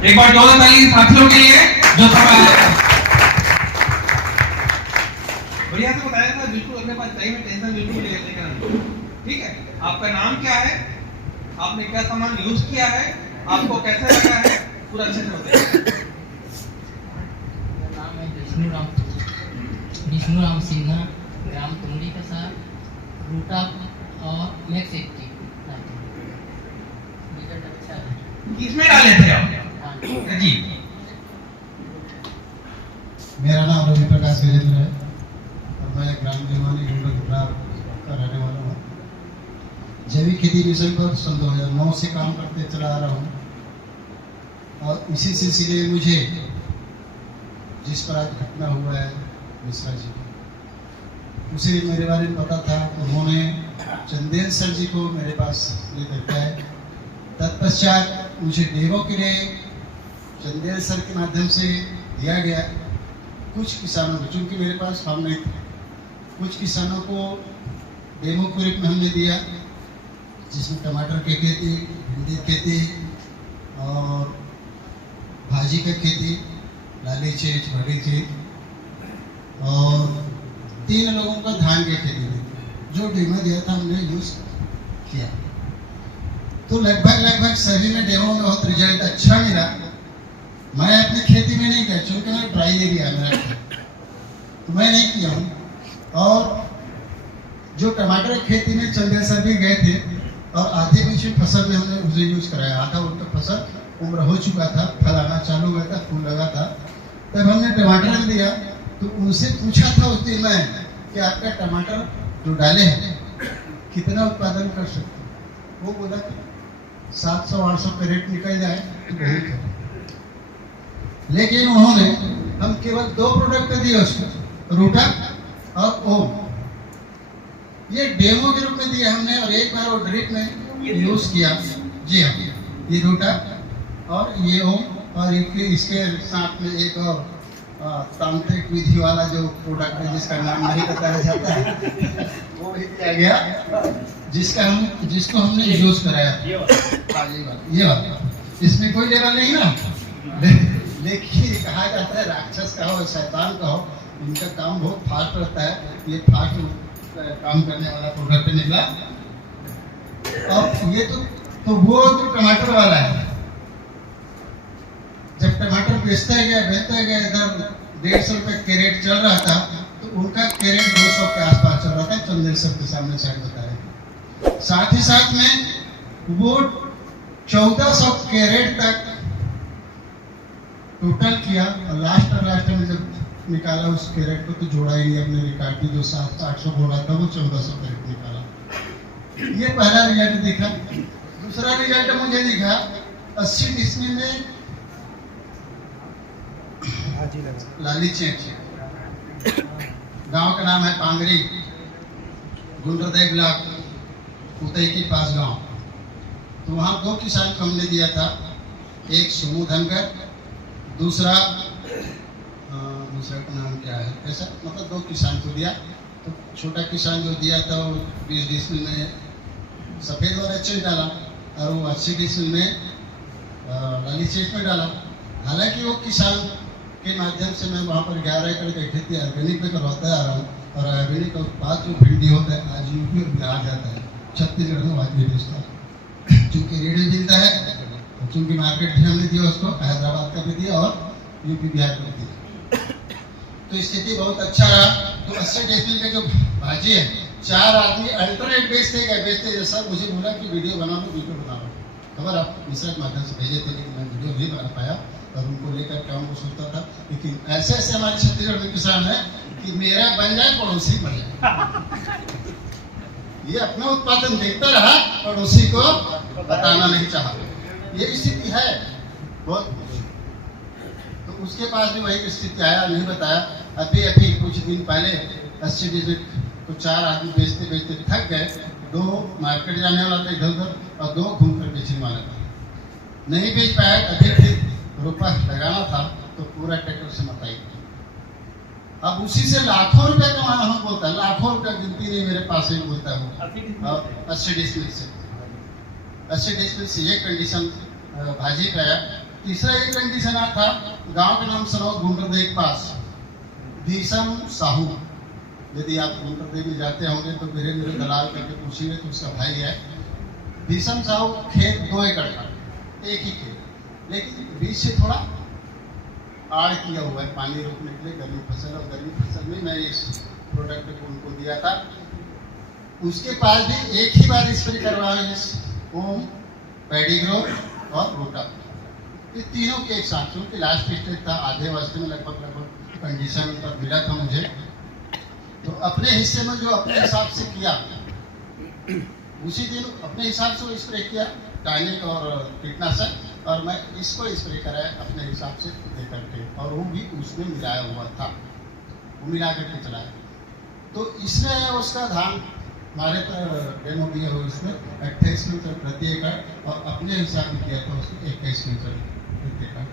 एक बार जोरदार ताली साथियों के लिए जो समय आया। बढ़िया से बताया था, बिल्कुल अपने पास टाइम है, टेंशन बिल्कुल नहीं लेने का। ठीक है, आपका नाम क्या है, आपने क्या सामान यूज किया है, आपको कैसे लगा है, पूरा अच्छे से बताइए। मेरा नाम है विष्णु राम सिन्हा, ग्राम तुंगड़ी का साथ, रूटा और मैक्स 80। रिजल्ट अच्छा है। किसमें डाले थे आप? जी, मेरा नाम रवि प्रकाश वीरेंद्र है और मैं ग्राम देवानी गुंडा का रहने वाला हूँ। जैविक खेती मिशन पर सन 2009 से काम करते चला आ रहा हूँ और इसी सिलसिले में मुझे जिस पर आज घटना हुआ है मिश्रा जी की, उसे मेरे बारे में पता था। उन्होंने चंदेल सर जी को मेरे पास लेकर के आए। तत्पश्चात मुझे डेमो के लिए चंदेल सर के माध्यम से दिया गया। कुछ किसानों को, चूंकि मेरे पास फार्म नहीं था, कुछ किसानों को डेमो के रूप में हमने दिया, जिसमें टमाटर की खेती, भिंडी की खेती और भाजी की खेती, लाली चीज, बड़ी चीज और 3 लोगों का धान की खेती थी। जो डेमो दिया था हमने यूज किया, तो लगभग सभी में डेमो में बहुत रिजल्ट अच्छा मिला। मैं अपनी खेती में नहीं किया, चूंकि मैं ड्राई एरिया है मेरा, तो मैं नहीं किया हूँ। और जो टमाटर की खेती में चंदेल सर भी गए थे और आधे पीछे फसल में हमने उसे यूज कराया। आधा उनका फसल उम्र हो चुका था, फल आना चालू हुआ था, फूल लगा था, तब हमने टमाटर में दिया। तो उनसे पूछा था उस दिन मैं कि आपका टमाटर जो डाले हैं कितना उत्पादन कर सकते। वो बोला कि 700-800 कैरेट निकल जाए तो बहुत है। लेकिन उन्होंने हम केवल 2 प्रोडक्ट दिए उसको, रूटा और ओम। ये डेमो के रूप में दिया हमने और एक बार वो ड्रिप में यूज किया। जी हाँ, ये रूटा और ये ओम और इसके साथ में एक और तांत्रिक विधि वाला जो प्रोडक्ट है जिसका नाम नहीं बताया जाता है वो भी दिया गया, जिसको हमने यूज कराया। ये वाला इसमें कोई लेवल नहीं ना, लेकिन कहा जाता है राक्षस का हो, शैतान का हो, इनका काम बहुत फास्ट रहता है। ये फास्ट काम करने वाला प्रोडक्ट निकला। और ये तो वो जो टमाटर वाला है, जब टमाटर बेचता गया इधर 150 रुपए कैरेट चल रहा था, तो उनका कैरेट 200 के आसपास चल रहा था। चंदेल सर के सामने साइड बताया। साथ ही साथ में वो 1400 कैरेट तक टोटल किया और लास्ट में जब निकाला उस कैरेट को, तो जोड़ा ही नहीं अपने रिकॉर्ड की। जो 700-800 बोला था वो 1400 कैरेट निकाला। ये पहला रिजल्ट दिखा। दूसरा रिजल्ट मुझे दिखा 80 डिसमिल में लाली चेक, गांव का नाम है पांगरी, गुंडरदई ब्लॉक, उतई के पास गांव। तो वहाँ 2 किसान को हमने दिया था, एक सुमू धनकर, दूसरा का नाम क्या है, ऐसा मतलब 2 किसान को दिया। तो छोटा किसान जो दिया था वो 20 डिसमिल में सफेद वाला चेक डाला और वो 80 डिसमिल में लाली चेक में डाला। हालांकि वो किसान के माध्यम से मैं वहाँ पर 11 एकड़ की खेती ऑर्गेनिक में करवाता आ रहा हूँ और ऑर्गेनिक का उत्पाद जो भिंडी होता है आज यूपी और बिहार जाता है, छत्तीसगढ़ में आज भी बेचता है। चूँकि रेट भी मिलता है, चूँकि मार्केट भी हमने दिया उसको, हैदराबाद का भी दिया और यूपी बिहार का भी दिया, तो स्थिति बहुत अच्छा रहा। तो 80 डेसिबल के जो भाजी है, 4 आदमी अल्टरनेट बेचते जैसा मुझे बोला कि वीडियो बना लो। खबर आप मिश्रा के माध्यम से भेजे थे, लेकिन मैं वीडियो नहीं बना पाया और उनको लेकर के हम सोचता था। लेकिन ऐसे हमारे छत्तीसगढ़ में किसान है कि मेरा बन जाए पड़ोसी बन जाए। ये अपना उत्पादन देखता रहा, पड़ोसी को बताना नहीं चाहा। ये स्थिति है बहुत। तो उसके पास भी वही स्थिति आया, नहीं बताया। अभी कुछ दिन पहले 80 डिसमिल तो 4 आदमी बेचते थक गए। 2 मार्केट जाने वाला था इधर उधर और 2 घूम कर बेचने वाला था, नहीं बेच पाया। अभी फिर रुपया लगाना था तो पूरा ट्रैक्टर से मताई। अब उसी से लाखों रुपए कमाना हम बोलता है, लाखों रुपए गिनती नहीं मेरे पास ही बोलता है। 80 डिसमिल से ये कंडीशन भाजी का है। तीसरा एक कंडीशन था, गांव का नाम सनौद गुंडरदेव के पास भीषम साहू। यदि आप गुंडरदेव में जाते होंगे तो वीरेंद्र दलाल करके पूछेंगे तो उसका भाई है भीषम साहू। खेत 2 एकड़ का, एक ही खेत, लेकिन बीच से थोड़ा आड़ किया हुआ है पानी रोकने के लिए गर्मी फसल, और गर्मी फसल में मैं इस प्रोडक्ट को उनको दिया था। उसके पास भी एक ही बार स्प्रे करवाया, ओम, पैडीग्रो और रोटा, ये तीनों के एक साथ, क्योंकि लास्ट स्टेज था, आधे वास्ते में लगभग कंडीशन पर मिला था मुझे। तो अपने हिस्से में जो अपने हिसाब से किया, उसी दिन अपने हिसाब से वो स्प्रे किया टॉनिक और कीटनाशक, और मैं इसको स्प्रे कराया अपने हिसाब से दे करके, और वो भी उसमें मिलाया हुआ था, वो मिला करके चलाया। तो इसमें उसका धान हमारे डेमो दिया हुआ, इसमें 28 क्विंटल प्रति एकड़, और अपने हिसाब में किया था उसको 21 क्विंटल प्रति एकड़,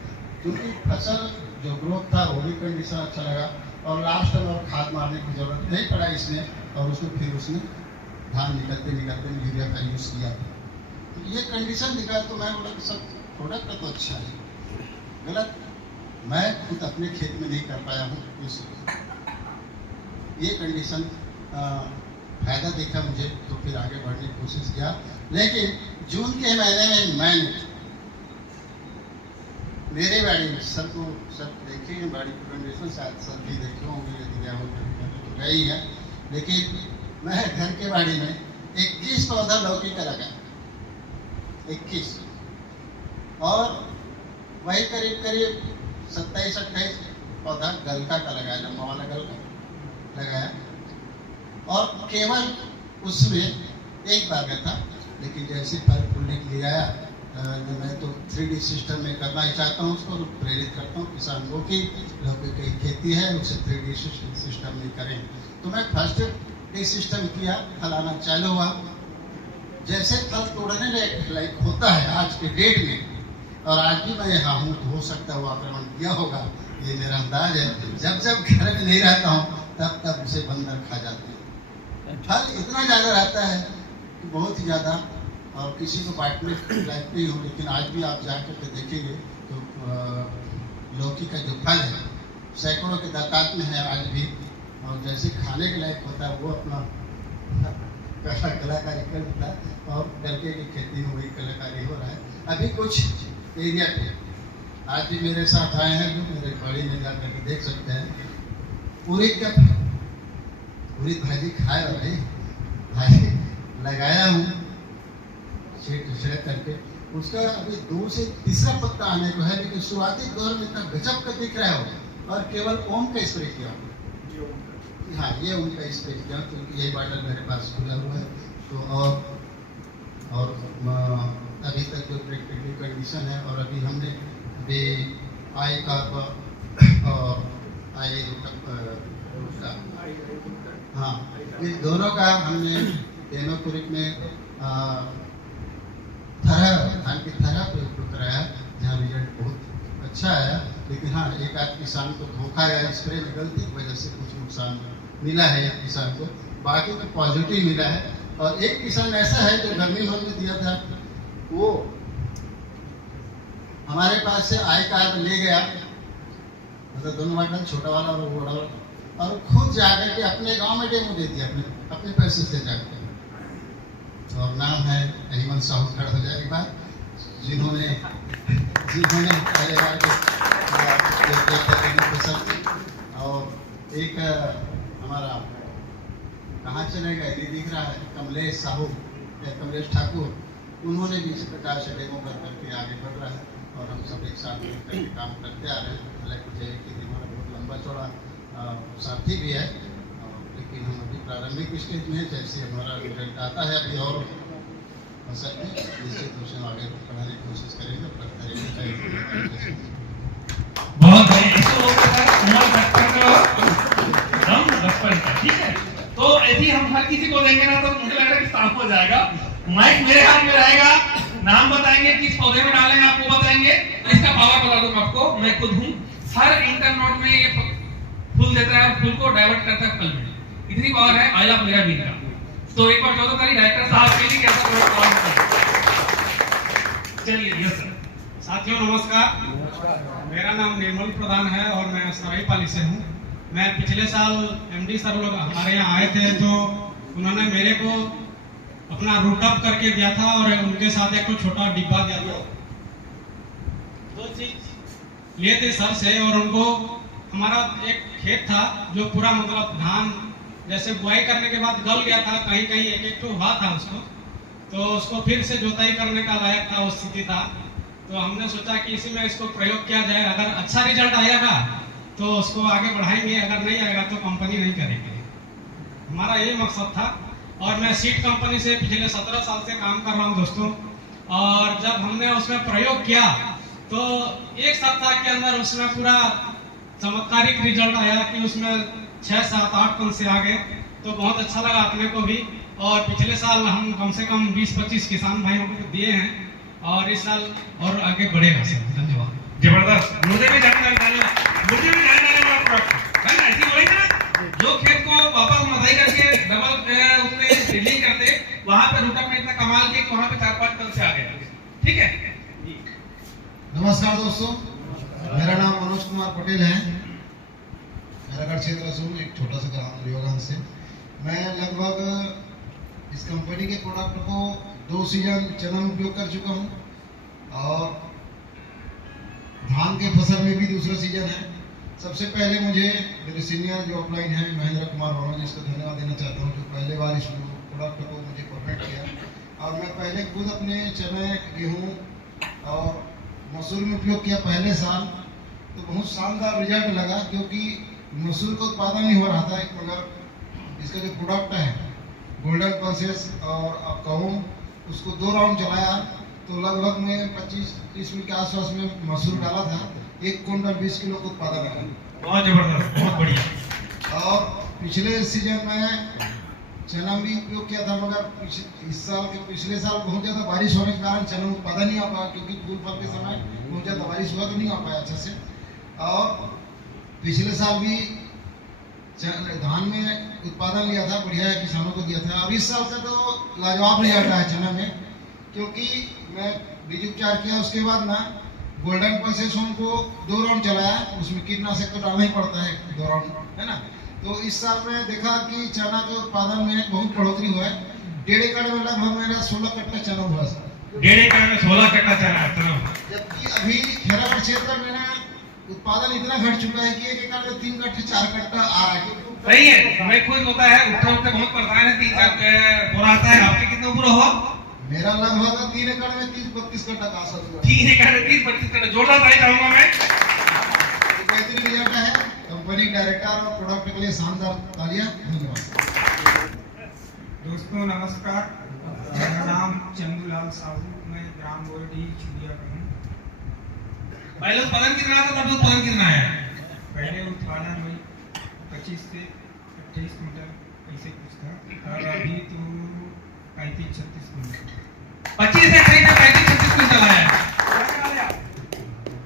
क्योंकि फसल जो ग्रोथ था वो भी कंडीशन अच्छा लगा, और लास्ट में और खाद मारने की जरूरत नहीं पड़ा इसमें, और उसको फिर उसने धान निकलते निकलते यूरिया का यूज़ किया। तो ये कंडीशन दिखा, तो मैं बोला कि सब प्रोडक्ट तो अच्छा है, गलत मैं खुद अपने खेत में नहीं कर पाया हूँ, ये कंडीशन फायदा देखा मुझे, तो फिर आगे बढ़ने की कोशिश किया। लेकिन जून के महीने में मैंने मेरे बाड़ी में सर को सब देखे बाड़ी की कंडीशन, शायद सर भी देखे होंगे, यदि गया हो तो गई है, लेकिन मैं घर के बाड़ी में 21 पौधा लौकी का लगा, 21, और वही करीब करीब 27-28 पौधा गलका का लगाया, लंबा वाला गलका लगाया, और केवल उसमें एक बार गया था। लेकिन जैसे फल फूलने के लिए आया, मैं तो 3D सिस्टम में करना ही चाहता हूँ, उसको प्रेरित करता हूँ किसान को कि लौकी की खेती है उसे 3D सिस्टम में करें। तो मैं फर्स्ट डे सिस्टम किया, फल आना चालू हुआ, जैसे फल तोड़ने लायक होता है आज के डेट में, और आज भी मैं यहाँ हूँ, तो हो सकता है वो आक्रमण किया होगा, ये मेरा अंदाज है। जब जब घर में नहीं रहता हूँ तब तब उसे बंदर खा जाते हैं। फल इतना ज़्यादा रहता है कि बहुत ही ज़्यादा, और किसी को बांटने लायक नहीं हो। लेकिन आज भी आप जाकर के देखेंगे तो लौकी का जो फल है सैकड़ों के दांत में है आज भी, और जैसे खाने के लायक होता है वो अपना कलाकारी करता है, और डलके की खेती में वही कलाकारी हो रहा है। अभी कुछ एरिया पे आज भी मेरे साथ आए हैं, जो मेरे बाड़ी में जाकर के देख सकते हैं, उड़ीद भाजी खाए वाले भाजी लगाया हूँ छिड़क करके, उसका अभी 2 से तीसरा पत्ता आने को है, लेकिन शुरुआती दौर में इतना गजब का दिख रहा है, और केवल ओम का स्प्रे किया। हाँ, ये उनका स्प्रे किया, क्योंकि यही बॉटल मेरे पास खुला हुआ है। तो और अभी तक जो प्रैक्टिकल कंडीशन है, और अभी हमने अभी आई का और आई का, हाँ, इन दोनों का हमने डेमोक्रिक में धान की तरह प्रयोग कराया, जहाँ रिजल्ट बहुत अच्छा है। लेकिन हाँ, एक आध किसान को धोखा या स्प्रे में गलती की वजह से कुछ नुकसान मिला है एक किसान को, बाकी तो पॉजिटिव मिला है। और एक किसान ऐसा है जो गर्मी में दिया था, वो हमारे पास से आई कार्ड ले गया, मतलब दोनों मॉडल, छोटा वाला और बड़ा वाला, और खुद जाकर के अपने गांव में डेमो दे दिया अपने पैसे से जाकर। और नाम है अहिमन साहू, खड़ा हो जाए एक बार, जिन्होंने पहले बार और एक हमारा कहाँ चलेगा ये दिख रहा है, कमलेश साहू या कमलेश ठाकुर, उन्होंने भी इसी प्रकार से डेमो कर करके आगे बढ़ रहा है, और हम सब एक साथ मिलकर काम करते आ रहे हैं। हालांकि जय कि हमारा बहुत लंबा चौड़ा साथी भी है, लेकिन हम अभी प्रारंभिक स्टेज में, जैसे हमारा रिजल्ट आता है अभी और निश्चित रूप से आगे बढ़ाने की कोशिश करेंगे, बहुत ठीक है। तो ऐसे हम हर किसी को देंगे ना, तो मुझे लग रहा है कि साफ हो जाएगा। माइक मेरे हाथ में रहेगा, नाम बताएंगे, किस पौधे में डालेंगे आपको बताएंगे, इसका पावर बता दूंगा आपको, मैं खुद हूँ। हर इंटरनोट में ये फूल देता है और फूल को डाइवर्ट करता है फल में, इतनी पावर है ऑयल ऑफ मेराबीन का। तो एक बार 14 तारीख डायरेक्टर साहब के लिए कैसा प्रोडक्ट। चलिए, यस सर, साथियों नमस्कार। मेरा नाम निर्मल प्रधान है और मैं सराईपाली से हूँ। मैं पिछले साल एमडी सर लोग हमारे यहाँ आए थे तो उन्होंने मेरे को अपना रूट अप करके दिया था और उनके साथ एक छोटा डिब्बा दिया था। दो चीज लिए थे सर से और उनको हमारा एक खेत था जो पूरा मतलब धान जैसे बुआई करने के बाद गल गया था, कहीं कहीं एक एक तो हुआ था उसको, तो उसको फिर से जोताई करने का लायक था, वो स्थिति था। तो हमने सोचा कि इसी में इसको प्रयोग किया जाए, अगर अच्छा रिजल्ट आएगा तो उसको आगे बढ़ाएंगे, अगर नहीं आएगा तो कंपनी नहीं करेगी। हमारा यही मकसद था। और मैं सीड कंपनी से पिछले 17 साल से काम कर रहा हूँ दोस्तों। और जब हमने उसमें प्रयोग किया तो एक सप्ताह के अंदर उसमें पूरा चमत्कारिक रिजल्ट आया कि उसमें 6, 7, 8 टन से आ गए। तो बहुत अच्छा लगा अपने को भी। और पिछले साल हम कम से कम 20-25 किसान भाइयों को दिए हैं और इस साल और आगे बढ़ेगा सर। धन्यवाद। जबरदस्त। मुझे भी जानकारी डालो, मुझे भी जानकारी वाला प्रोडक्ट है ना, ऐसी बोलेंगे ना, जो खेत को वापस मदाई करके डबल उसमें सीडलिंग करते, वहां पे रूटअप में इतना कमाल किया कि वहां पे 4-5 टन से आ गए। ठीक है। नमस्कार दोस्तों, मेरा नाम मनोज कुमार पटेल है। खैरागढ़ क्षेत्र रसूल, एक छोटा सा ग्राम देवगान से। मैं लगभग इस कंपनी के प्रोडक्ट को 2 सीजन चना में उपयोग कर चुका हूँ और धान के फसल में भी दूसरा सीजन है। सबसे पहले मुझे मेरे सीनियर जो अपलाइन है महेंद्र कुमार वर्मा जी, इसको धन्यवाद देना चाहता हूँ जो पहले बार इस प्रोडक्ट को मुझे परफेक्ट किया। और मैं पहले खुद अपने चने, गेहूँ और मसूर में उपयोग किया पहले साल, तो बहुत शानदार रिजल्ट लगा, क्योंकि मसूर का उत्पादन नहीं हो रहा था, मगर इसका जो प्रोडक्ट है गोल्डन प्रोसेस और अब कहूँ उसको 2 राउंड चलाया तो लगभग में 25-30 मिनट के आसपास में मसूर डाला था, 1 क्विंटल 20 किलो का उत्पादन आया। बहुत जबरदस्त, बहुत बढ़िया। और पिछले सीजन में चना भी उपयोग किया था, मगर इस साल के पिछले साल बहुत ज़्यादा बारिश होने के कारण चना उत्पादन नहीं आ पाया, क्योंकि फूल फल के समय बहुत ज़्यादा बारिश हुआ तो नहीं आ पाया अच्छा से। और पिछले साल भी धान में उत्पादन लिया था, बढ़िया है, किसानों को दिया था। अब इस साल से तो लाजवाब रिजल्ट आया चना में, क्योंकि मैं बीज उपचार किया, उसके बाद ना गोल्डन प्रोसेस को 2 राउंड चलाया, उसमें कीटनाशक तो डालना ही पड़ता है 2 राउंड, है ना। तो इस साल में देखा कि चना के उत्पादन में बहुत बढ़ोतरी हुआ है। 1.5 एकड़ में लगभग मेरा 16 कट्टा चना हुआ सर। 1.5 एकड़ में 16 कट्टा चना है। जबकि अभी खैरागढ़ क्षेत्र में ना उत्पादन इतना घट चुका है कि 1 एकड़ में 3 कट्टे 4 कट्टा आ रहा है। सही है, मैं खुद होता है उठते उठते बहुत परेशान है, 3-4 पूरा आता है। आपके कितना पूरा हो? मेरा लगभग 3 एकड़ में 30-32 कट्टा का असर हुआ। 3 एकड़ में 30-32 कट्टा, जोरदार ताली चाहूंगा मैं। बेहतरीन रिजल्ट है। कंपनी डायरेक्टर और प्रोडक्ट के लिए शानदार तालियां। धन्यवाद। दोस्तों नमस्कार, मेरा नाम चंदूलाल साहू, मैं ग्राम बोरडी चुड़िया का हूँ। पहले उत्पादन कितना था, तब उत्पादन कितना है? पहले उत्पादन वही 25 से 28 क्विंटल ऐसे कुछ था, और अभी तो 35-36 क्विंटल। 25 से 35-36 क्विंटल आया।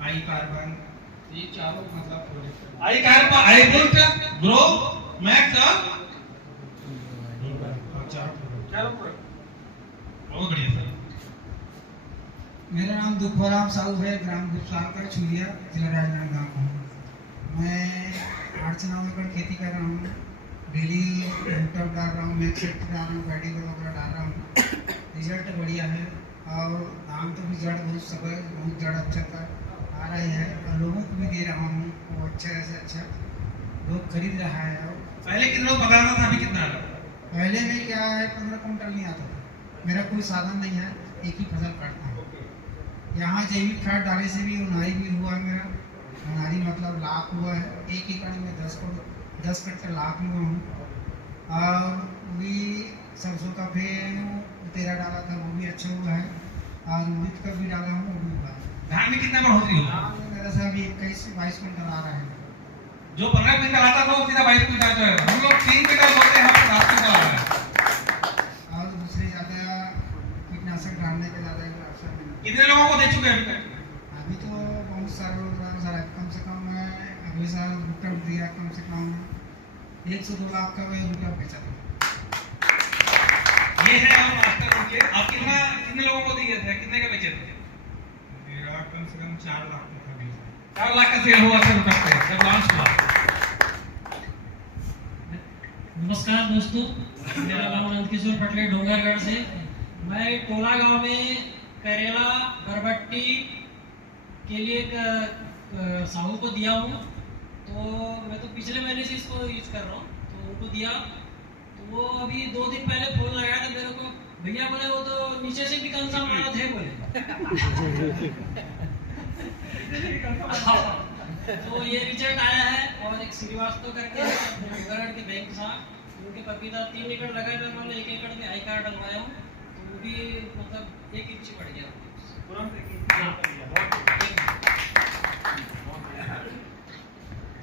आई कार्बन ये चारों मतलब product I carbon, I boost, grow, max और चारों प्रोडक्ट। बहुत बढ़िया सर। मेरा नाम दुखराम साहू है, ग्राम गुप्तालकर छुलिया, जिला राजनांदगांव का हूँ। मैं 8-9 एकड़ खेती कर रहा हूँ। डेली रूटअप डाल रहा हूँ, मैक्सेट डाल रहा हूँ, पैडी वगैरह डाल रहा हूँ। रिजल्ट बढ़िया है और दाम तो भी जड़ बहुत सब है, बहुत जड़ अच्छा का आ रही है और लोगों को भी दे रहा हूँ, वो अच्छा से अच्छा लोग खरीद रहा है। और पहले कितना पकाना था, अभी कितना है? पहले में क्या है 15 कुंटल नहीं आता था। मेरा कोई साधन नहीं है, एक ही फसल काटता हूँ। यहाँ जैविक खाद डाले से भी उनारी भी हुआ मेरा, उनारी मतलब लाख हुआ है। 1 एकड़ में 10 कट्टे लाख हुआ हूँ। और भी सरसों का फिर 13 डाला था, वो भी अच्छा हुआ है। और उड़द का भी डाला हूँ, वो भी हुआ है। धान में कितना बढ़ोतरी हुआ? मेरा साहब अभी 21 से 22 कुंटल आ रहा है। जो 15 क्विंटल आता था वो सीधा 22 क्विंटल जो है, हम लोग 3 क्विंटल बोलते हैं, हम 7 क्विंटल आ रहा है। और दूसरे ज़्यादा कीटनाशक डालने के ज़्यादा अवसर नहीं। कितने लोगों को दे चुके हैं अभी तक? अभी तो बहुत सारे लोग कम से कम मैं अगले साल रूटअप दिया, कम से कम 1 से 2 लाख का मैं रूटअप बेचा था। ये है और मास्टर उनके। आप कितने लोगों को दिए थे, कितने का बेचे थे? मेरा कम से कम 4 लाख का बिल है। 4 लाख का सेल हुआ था प्रोडक्ट पे जब लॉन्च हुआ। नमस्कार दोस्तों, मेरा नाम अनंत किशोर पटले डोंगरगढ़ से। मैं टोला गांव में करेला बरबट्टी के लिए एक साहू को दिया हूँ। तो मैं तो पिछले महीने से इसको यूज कर रहा हूँ, तो उनको दिया। तो वो अभी 2 दिन पहले फोन लगाया था मेरे को, भैया बोले वो तो नीचे से भी कंसा मारा थे बोले। तो ये रिजल्ट आया है। और एक श्रीवास्तव करके डोंगरगढ़ के बैंक साहब, उनके पपीता 3 एकड़ लगाए थे, मैंने 1 एकड़ में आई कार्ड डलवाया हूँ। तो वो भी मतलब 1 इंच बढ़ गया।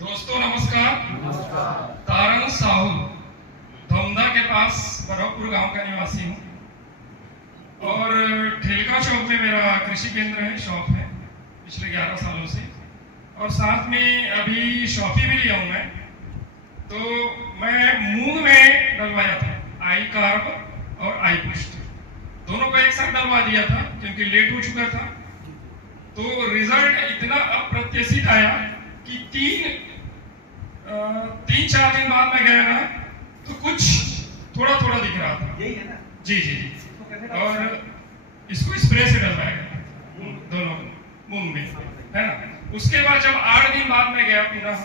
दोस्तों नमस्कार। तारण साहू धमदा के पास बरहपुर गांव का निवासी हूँ और ठेलका चौक में मेरा कृषि केंद्र है, शॉप है पिछले 11 सालों से। और साथ में अभी शॉपी भी लिया हूँ मैं। तो मैं मूंग में डलवाया था आई कार्ब और आई पुष्ट, दोनों को एक साथ डलवा दिया था क्योंकि लेट हो चुका था। तो रिजल्ट इतना अप्रत्याशित आया कि 3-4 दिन बाद में गया ना तो कुछ थोड़ा थोड़ा दिख रहा था। यही है ना? जी जी जी। और इसको स्प्रे से डलवाया गया दोनों मूंग में, है ना। उसके बाद जब 8 दिन बाद में गया पुनः,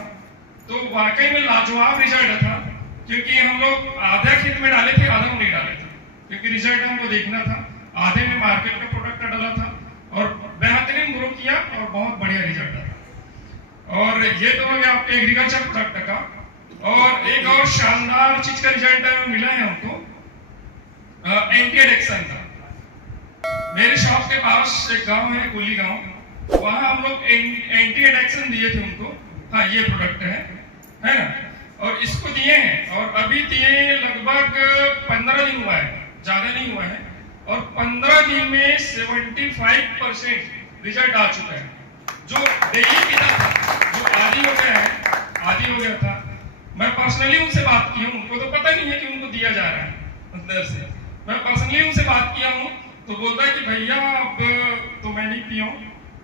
तो वाकई में लाजवाब रिजल्ट था। क्योंकि हम लोग आधा खेत में डाले थे, आधा में नहीं डाले थे, क्योंकि रिजल्ट हमको देखना था। आधे में मार्केट का प्रोडक्ट डाला था और बेहतरीन ग्रो किया और बहुत बढ़िया रिजल्ट आया। और ये तो हो गया आपके एग्रीकल्चर प्रोडक्ट का। और एक और शानदार चीज का रिजल्ट मिला है हमको, एंटी एडिक्शन का। मेरे शॉप के पास एक गांव है, कुली गांव, वहां हम लोग एंटी एडिक्शन दिए थे उनको। हाँ, ये प्रोडक्ट है ना। और इसको दिए हैं और अभी दिए लगभग 15 दिन हुआ है, ज्यादा नहीं हुआ है। और 15 दिन में 75% रिजल्ट आ चुका है। जो डेली पीता था, जो आदी हो गया था, मैं पर्सनली उनसे बात की हूँ। उनको तो पता नहीं है कि उनको दिया जा रहा है अंदर से। मैं पर्सनली उनसे बात किया हूँ तो बोलता है कि भैया अब तो मैं नहीं पिया हूँ,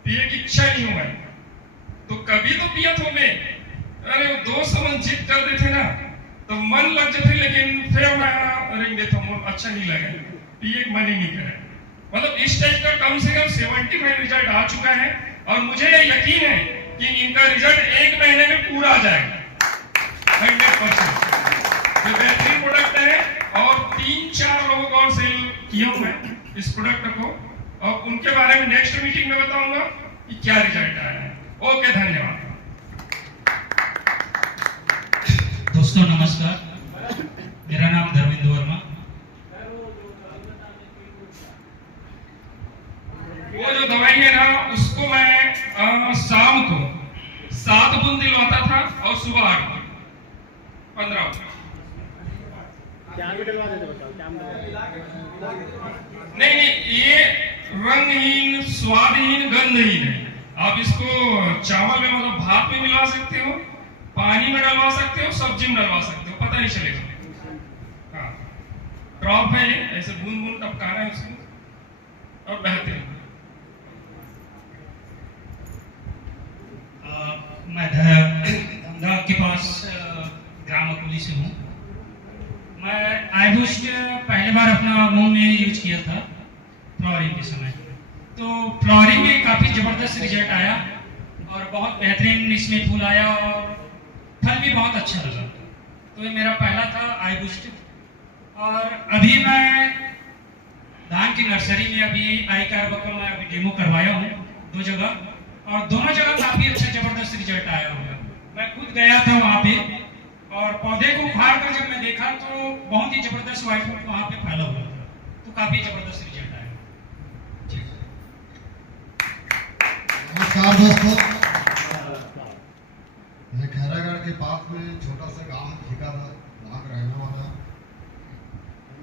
पिए की इच्छा नहीं हुआ है। तो कभी तो पिया तो मैं, अरे वो 2 समन जिद कर देते ना तो मन लग जाते, लेकिन फिर मैं रेंग देता हूँ, अच्छा नहीं लगा, पिए मन ही नहीं करे। मतलब इस टाइप का कम से कम 75 रिजल्ट आ चुका है। और मुझे यकीन है कि इनका रिजल्ट 1 महीने में पूरा आ जाएगा 100%। तो बेहतरीन प्रोडक्ट है और 3-4 लोगों को और सेल किया हूं मैं इस प्रोडक्ट को, और उनके बारे में नेक्स्ट मीटिंग में बताऊंगा कि क्या रिजल्ट आया है। ओके, धन्यवाद। दोस्तों नमस्कार, मेरा नाम धर्मेंद्र वर्मा। वो जो दवाई है ना, उसको मैं शाम को 7 बूंद दिलवाता था और सुबह 8 बूंद, 15 बूंद। नहीं, ये रंगहीन, स्वादहीन, गंधहीन है। आप इसको चावल में, मतलब भात में मिला सकते हो, पानी में डलवा सकते हो, सब्जी में डलवा सकते हो, पता नहीं चलेगा। हाँ, ड्रॉप है ये, ऐसे बूंद बूंद टपकाना है उसको और बेहतरीन। मैं धमदा के पास ग्राम अकुली से हूँ। मैं आईबूस्ट पहली बार अपना मुंह में यूज किया था फ्लावरिंग के समय। तो फ्लावरिंग में काफ़ी ज़बरदस्त रिजल्ट आया और बहुत बेहतरीन इसमें फूल आया और फल भी बहुत अच्छा लगा। तो ये मेरा पहला था आईबूस्ट। और अभी मैं धान की नर्सरी में अभी आई कार्ब का मैं अभी डेमो करवाया हूँ 2 जगह, और दोनों जगह काफी अच्छा जबरदस्त रिजल्ट आया होगा। मैं खुद गया था वहाँ पे और पौधे को उखाड़ कर जब मैं देखा तो बहुत ही जबरदस्त व्हाइट फूट वहाँ पे फैला हुआ था। तो काफी जबरदस्त रिजल्ट आया। नमस्कार दोस्तों, मैं खैरागढ़ के पास में छोटा सा गांव ठिका था, वहाँ का रहने वाला।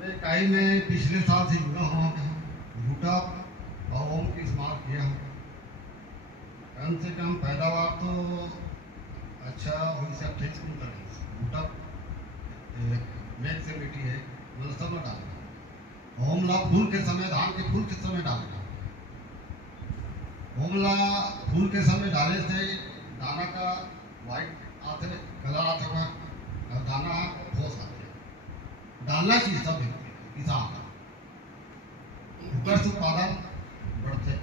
मैं इकाई में पिछले साल से जुड़ा हुआ हूँ। रूटा और ओम की इस्तेमाल किया हूँ। कम से कम पैदावार तो अच्छा हो, इसे 28 कुंटल रूटा मैक्स एबिलिटी है, मतलब सब में डालेगा। ओम ला फूल के समय, धान के फूल के समय डालेगा। होमला फूल के समय डाले थे, दाना का वाइट आते कलर आते हुआ और दाना ठोस आते, डालना चाहिए सब किसान का, उत्कृष्ट उत्पादन बढ़ते।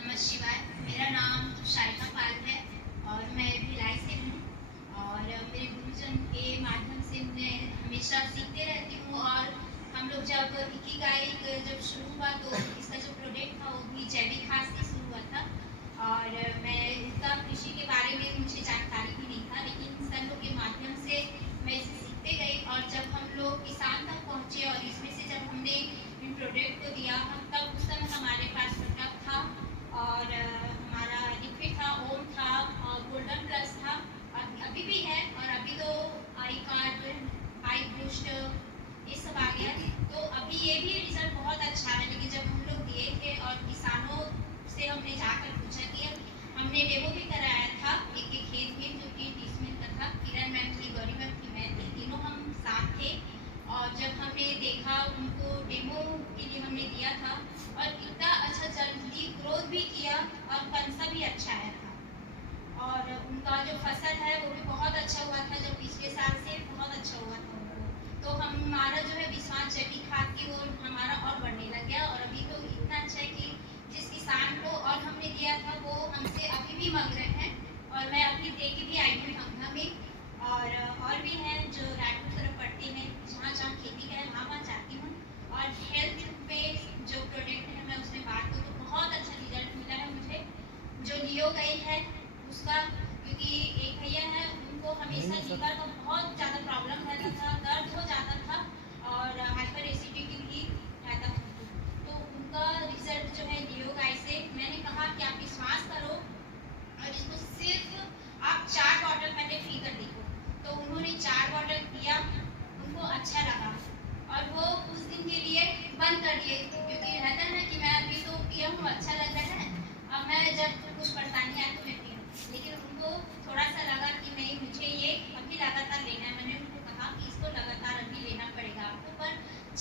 नमस्कार, मेरा नाम शारिका पाल है और मैं भिलाई से हूँ और मेरे गुरुजन के माध्यम से मैं हमेशा सीखते रहती हूँ। और हम लोग जब इकिगाई जब शुरू हुआ तो इसका जो प्रोडक्ट था वो भी जैविक खाद से शुरू हुआ था और मैं इसका कृषि के बारे में मुझे जानकारी भी नहीं था, लेकिन सर लोग के माध्यम से मैं इसे सीखते गई और जब हम लोग किसान तक पहुँचे और इसमें से जब हमने इन प्रोडक्ट को दिया, हम तब उस समय हमारे पास प्रोडक्ट था और हमारा लिक्विड था, ओम था और गोल्डन प्लस था और अभी भी है। और अभी तो आई कार्ड, आई बूस्ट ये सब आ गया, तो अभी ये भी रिजल्ट बहुत अच्छा है। लेकिन जब हम लोग दिए थे और किसानों से हमने जाकर पूछा कि हमने डेमो भी कराया था एक खेत में जो कि 30 मिनट का था, किरण मैम थी, गौरी मैम थी, मैं थी, तीनों हम साथ थे। और जब हमने देखा उनको डेमो के लिए हमने दिया था और इतना अच्छा जल्दी ग्रोथ भी किया और कंसा भी अच्छा आया था और उनका जो फसल है वो भी बहुत अच्छा हुआ था, जो पिछले साल से बहुत अच्छा हुआ था उनको। तो हमारा जो है विश्वास जैविक खाद की वो हमारा और बढ़ने लग गया और अभी तो इतना अच्छा है कि जिस किसान को और हमने दिया था वो हमसे अभी भी मांग रहे हैं और मैं अपनी दे के भी आई हूँ मंगना में। और भी हैं जो रायपुर तरफ पढ़ते हैं, जहाँ जहाँ खेती करें वहाँ वहाँ जाती हूँ और हेल्थ पे जो प्रोडक्ट है मैं उसमें बात करूँ तो बहुत अच्छा रिजल्ट मिला है मुझे। जो लियो गई है उसका, क्योंकि एक भैया है उनको हमेशा लीवर का बहुत ज़्यादा प्रॉब्लम रहता था, दर्द हो जाता था और हाइपर एसिडिटी भी रहता था, तो उनका रिजल्ट जो है लियो गाय से मैंने कहा कि आप विश्वास करो और इसको सिर्फ आप 4 बॉटल पहले पी कर देखो। तो उन्होंने 4 बॉटल पिया, उनको अच्छा लगा और वो कुछ दिन के लिए बंद कर दिए, क्योंकि रहता है ना कि मैं अभी तो पिया हूँ, अच्छा लग रहा है, अब मैं जब कुछ परेशानी आए तो मैं पीऊँ। लेकिन उनको थोड़ा सा लगा कि नहीं मुझे ये अभी लगातार लेना है। मैंने उनको कहा कि इसको लगातार अभी लेना पड़ेगा आपको, पर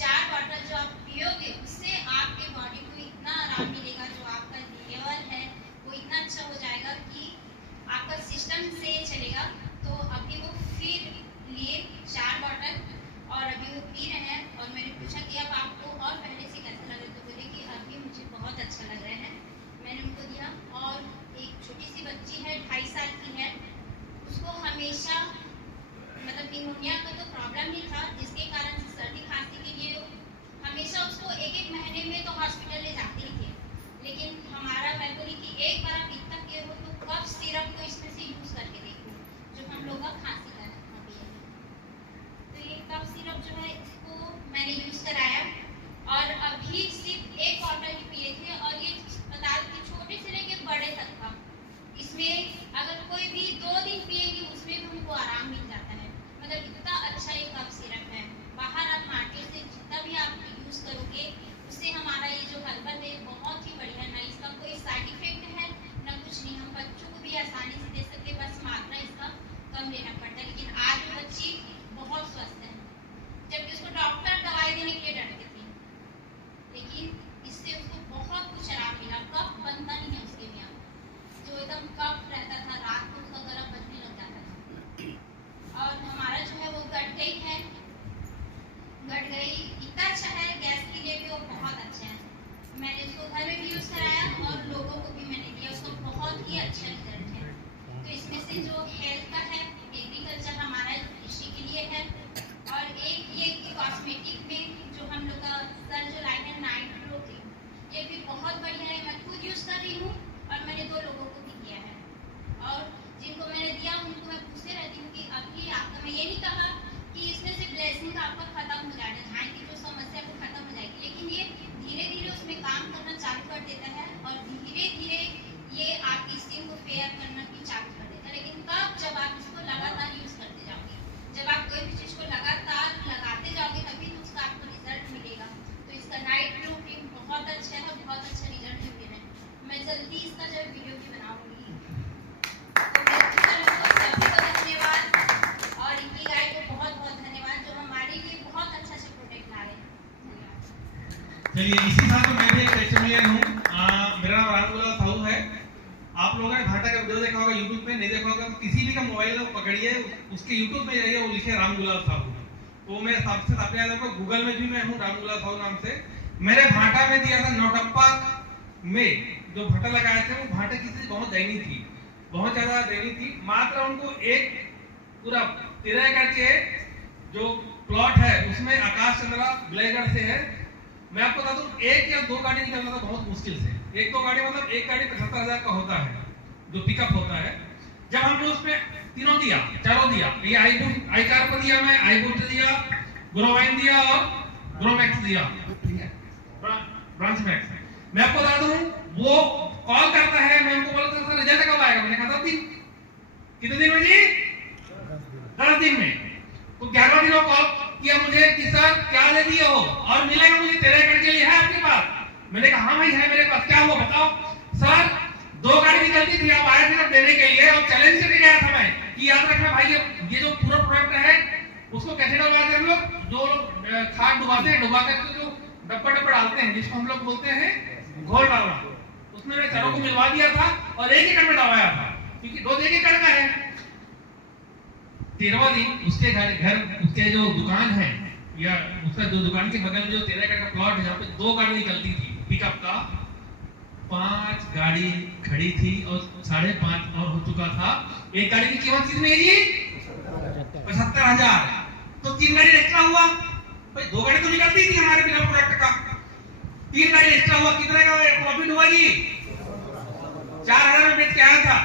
4 बॉटल जो आप पियोगे उससे आपके बॉडी को इतना आराम मिलेगा, जो आपका लीवर है वो इतना अच्छा हो जाएगा कि आपका सिस्टम से चलेगा। तो अभी वो फिर लिए 4 बॉटल और अभी वो पी रहे हैं और मैंने पूछा कि अब आपको और पहले से कैसा लग रहा है, तो बोले कि अभी मुझे बहुत अच्छा लग रहा है। मैंने उनको दिया और एक छोटी सी बच्ची है 2.5 साल की है, उसको हमेशा मतलब निमोनिया का तो प्रॉब्लम ही था, जिसके कारण से सर्दी खांसी के लिए हमेशा उसको 1-1 महीने में तो हॉस्पिटल ले जाते ही थे। लेकिन हमारा मैं बोली कि एक बार आप इतना केयर हो तो कफ सिरप को इसमें से यूज़ करके देखो, जो हम लोग का खांसी का अभी है। तो ये कफ सिरप जो है इसको मैंने यूज़ कराया और अभी सिर्फ 1 बॉटल ही पिए थे और ये बता कि छोटे से लेके बड़े तक था। इसमें अगर कोई भी 2 दिन पिएगी उसमें भी उनको आराम मिल जाता है, मतलब इतना अच्छा ये कफ सिरप है। बाहर आप मार्केट से जितना भी आप यूज़ करोगे उससे हमारा ये जो हर्बल है बहुत ही बढ़िया, ना इसका कोई साइड इफेक्ट है ना कुछ नहीं, हम बच्चों को भी आसानी से दे सकते, बस मात्रा इसका कम लेना पड़ता है। लेकिन आज वो बच्ची बहुत स्वस्थ है, जबकि उसको डॉक्टर दवाई देने के लिए डरते थे, लेकिन इससे उसको बहुत कुछ आराम मिला। कफ बनता नहीं है उसके भी, जो एकदम कफ रहता था रात को उसका गला बजने लग जाता था। और हमारा जो है वो घट गई है, घट गई इतना अच्छा है, गैस के लिए भी वो बहुत अच्छा है। मैंने उसको घर में भी यूज़ कराया और लोगों को भी मैंने दिया, उसको बहुत ही अच्छा रिजल्ट है। तो इसमें से जो हेल्थ का है, एग्रीकल्चर हमारा कृषि के लिए है और एक ये कि कॉस्मेटिक में जो हम लोग का सर जो लाइन है नाइट ग्लो की, ये भी बहुत बढ़िया है। मैं खुद यूज़ कर रही हूँ और मैंने 2 लोगों को भी दिया है और जिनको मैंने दिया उनको मैं पूछते रहती हूँ कि अभी आपका, मैं ये नहीं कहा कि इसमें से ब्लेसिंग आपका खत्म हो जाएगा, झाई की जो समस्या वो खत्म हो जाएगी, लेकिन ये धीरे धीरे उसमें काम करना चालू कर देता है और धीरे धीरे ये आपकी स्किन को फेयर करना भी चालू कर देता है। लेकिन तब जब आप इसको लगातार यूज़ करते जाओगे, जब आप कोई भी चीज़ को लगातार लगाते जाओगे चलिए इसी साथ मैं भी एक टेस्टिमोनियल हूँ। मेरा नाम रामगुलाल साहू है। आप लोगों ने भाटा का वीडियो देखा होगा यूट्यूब पे, नहीं देखा होगा तो किसी भी का मोबाइल पकड़िए, उसके यूट्यूब में जाइए, वो लिखे रामगुलाल साहू। तो मैं सबसे अपने याद रखो, गूगल में भी मैं हूँ रामगुलाल साहू नाम से। मैंने भाटा में दिया था नौटप्पा में, जो भाटा लगाए थे वो भाटा की स्थिति बहुत दयनीय थी, बहुत ज्यादा दयनीय थी। मात्र उनको एक पूरा 13 एकड़ के जो प्लॉट है उसमें आकाश चंद्रा ब्लेगर से है। मैं आपको बता दूं, एक या दो गाड़ी निकलना था बहुत मुश्किल से। एक दो गाड़ी मतलब एक गाड़ी 75,000 का होता है जो पिकअप होता है। जब हमने उसमें तीनों दिया, चारों दिया, ये आई कार को दिया, मैं आई बूट दिया, ग्रोवाइन दिया और ग्रोमैक्स दिया, ठीक है, ब्रांच मैक्स। मैं आपको बता दूं, वो कॉल करता है, मैं उनको बोलता था रिजल्ट कब आएगा, मैंने कहा 10 दिन। कितने दिन में जी? 10 दिन में। तो 11वां दिन कॉल किया मुझे कि सर क्या ले दिए हो और मिलेगा मुझे 13 एकड़ के लिए, है आपके पास? मैंने कहा हाँ भाई है मेरे पास, क्या हुआ बताओ। सर 2 गाड़ी निकलती थी, आप आए थे तब देने के लिए और चैलेंज करके गया था मैं कि याद रखना भाई ये जो पूरा प्रोडक्ट है उसको कैसे डलवाते हैं हम लोग, जो लोग खाद डुबाते हैं, डुबा करके जो डब्बा डालते हैं जिसको हम लोग बोलते हैं घोल डालना, उसमें मैं चारों को मिलवा दिया था और 1 एकड़ में डलवाया था क्योंकि 2 1 एकड़ का है। 13वां दिन उसके घर उसके जो दुकान है या उसका जो दुकान के बगल में जो 13 एकड़ का प्लॉट है जहाँ पे 2 गाड़ी निकलती थी पिकअप का, 5 गाड़ी खड़ी थी और 5.5 और हो चुका था। एक गाड़ी की कीमत कितनी है जी? 75,000। तो 3 गाड़ी एक्स्ट्रा हुआ भाई, 2 गाड़ी तो निकलती थी हमारे बिना प्रोडक्ट का, 3 गाड़ी एक्स्ट्रा हुआ, कितने का प्रॉफिट हुआ जी? 4,000 में बेच के आया था,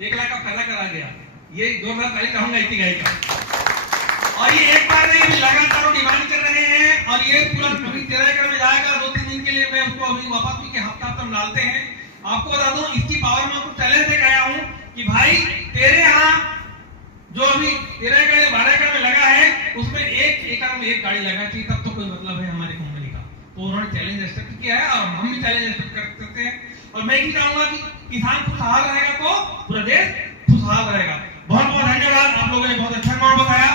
1 लाख का फायदा करा गया। ये 2000 कहूंगा इतनी गाड़ी का। और ये एक बार नहीं, लगातार डिमांड कर रहे हैं और ये पूरा अभी 13 एकड़ में जाएगा। 2-3 दिन के लिए मैं उसको अभी वापस भी के हफ्ता हम डालते हैं। आपको बता दूं इसकी पावर में आपको चैलेंज देकर आया हूं कि भाई तेरे यहाँ जो अभी 13 एकड़ 12 एकड़ में लगा है उसमें 1 एकड़ में 1 गाड़ी लगा चाहिए, तब तो कोई मतलब है हमारी कंपनी का। तो उन्होंने चैलेंज एक्सेप्ट किया है और हम भी चैलेंज एक्सेप्ट कर सकते हैं। और मैं ये चाहूंगा कि किसान खुशहाल रहेगा तो पूरा देश खुशहाल रहेगा। बहुत बहुत धन्यवाद, आप लोगों ने बहुत अच्छा काम बताया।